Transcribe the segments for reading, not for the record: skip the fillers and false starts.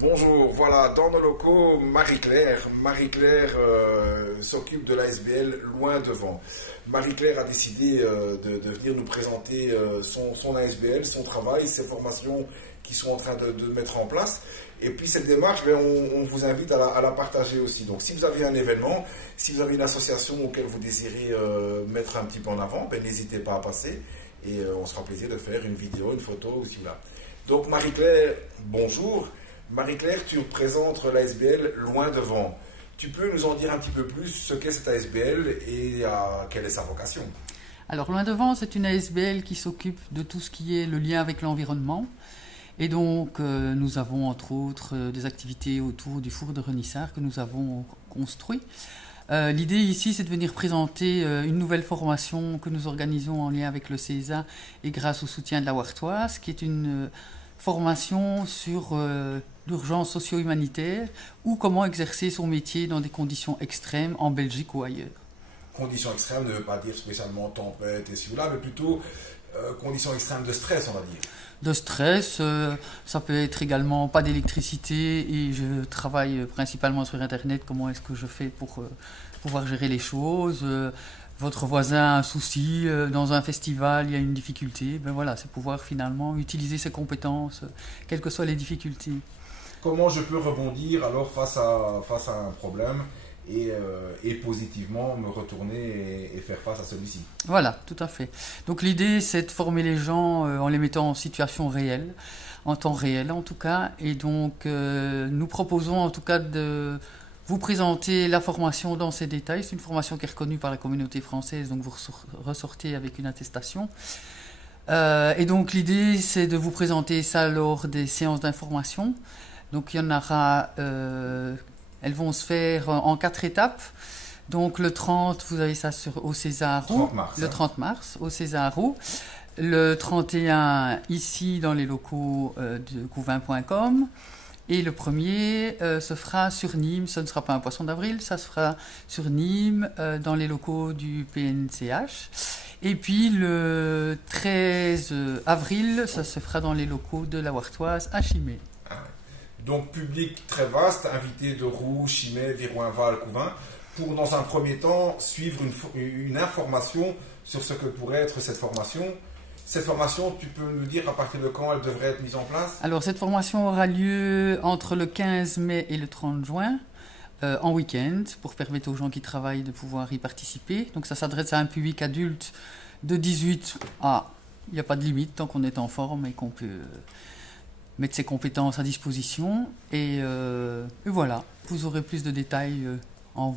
Bonjour, voilà, dans nos locaux, Marie-Claire. Marie-Claire s'occupe de l'ASBL loin devant. Marie-Claire a décidé de venir nous présenter son ASBL, son travail, ses formations qu'ils sont en train de mettre en place. Et puis cette démarche, on vous invite à la partager aussi. Donc si vous avez un événement, si vous avez une association auquel vous désirez mettre un petit peu en avant, n'hésitez pas à passer et on se fera plaisir de faire une vidéo, une photo aussi là. Donc Marie-Claire, bonjour. Marie-Claire, tu représentes l'ASBL loin devant. Tu peux nous en dire un petit peu plus ce qu'est cette ASBL et quelle est sa vocation? Alors, loin devant, c'est une ASBL qui s'occupe de tout ce qui est le lien avec l'environnement. Et donc, nous avons entre autres des activités autour du four de Renissart que nous avons construit. L'idée ici, c'est de venir présenter une nouvelle formation que nous organisons en lien avec le CESA et grâce au soutien de la Wartoise, qui est une formation sur l'urgence socio-humanitaire ou comment exercer son métier dans des conditions extrêmes en Belgique ou ailleurs. Conditions extrêmes ne veut pas dire spécialement tempête et ci ou là, mais plutôt conditions extrêmes de stress, on va dire. De stress, ça peut être également pas d'électricité et je travaille principalement sur Internet. Comment est-ce que je fais pour pouvoir gérer les choses? Votre voisin a un souci, dans un festival, il y a une difficulté. Ben voilà, c'est pouvoir finalement utiliser ses compétences, quelles que soient les difficultés. Comment je peux rebondir alors face à un problème et positivement me retourner et faire face à celui-ci? Voilà, tout à fait. Donc l'idée, c'est de former les gens en les mettant en situation réelle, en temps réel en tout cas. Et donc, nous proposons en tout cas de vous présenter la formation dans ses détails. C'est une formation qui est reconnue par la communauté française, donc vous ressortez avec une attestation. Et donc l'idée, c'est de vous présenter ça lors des séances d'information. Donc il y en aura, elles vont se faire en 4 étapes. Donc le 30, vous avez ça au César-Roux, le 30 mars au César-Roux. Le 31 ici dans les locaux de couvain.com. Et le premier se fera sur Nîmes, ce ne sera pas un poisson d'avril, ça se fera sur Nîmes dans les locaux du PNCH. Et puis le 13 avril, ça se fera dans les locaux de la Wartoise à Chimay. Donc public très vaste, invité de Roux, Chimay, Viroinval, Couvain, pour dans un premier temps suivre une information sur ce que pourrait être cette formation. Cette formation, tu peux nous dire à partir de quand elle devrait être mise en place? Alors cette formation aura lieu entre le 15 mai et le 30 juin, en week-end, pour permettre aux gens qui travaillent de pouvoir y participer. Donc ça s'adresse à un public adulte de 18 à... Il n'y a pas de limite tant qu'on est en forme et qu'on peut mettre ses compétences à disposition. Et voilà, vous aurez plus de détails en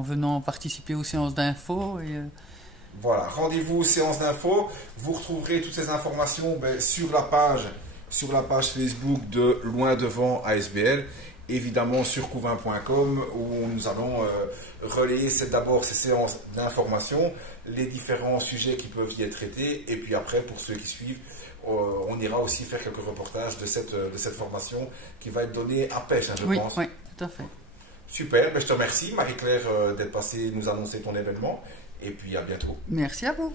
venant participer aux séances d'info. Voilà, rendez-vous aux séances d'info. Vous retrouverez toutes ces informations sur la page Facebook de Loin Devant ASBL, évidemment sur couvain.com où nous allons relayer d'abord ces séances d'information, les différents sujets qui peuvent y être traités, et puis après, pour ceux qui suivent, on ira aussi faire quelques reportages de cette formation qui va être donnée à Pêche, je pense. Oui, tout à fait. Super, je te remercie Marie-Claire d'être passée nous annoncer ton événement. Et puis à bientôt. Merci à vous.